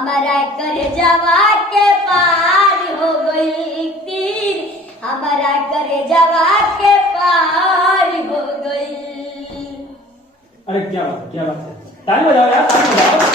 हमारा करे जवा के पार हो गई तीर, हमारा करे जवा के पार हो गई। अरे क्या बात है, ताली बजाओ यार, ताली बजाओ।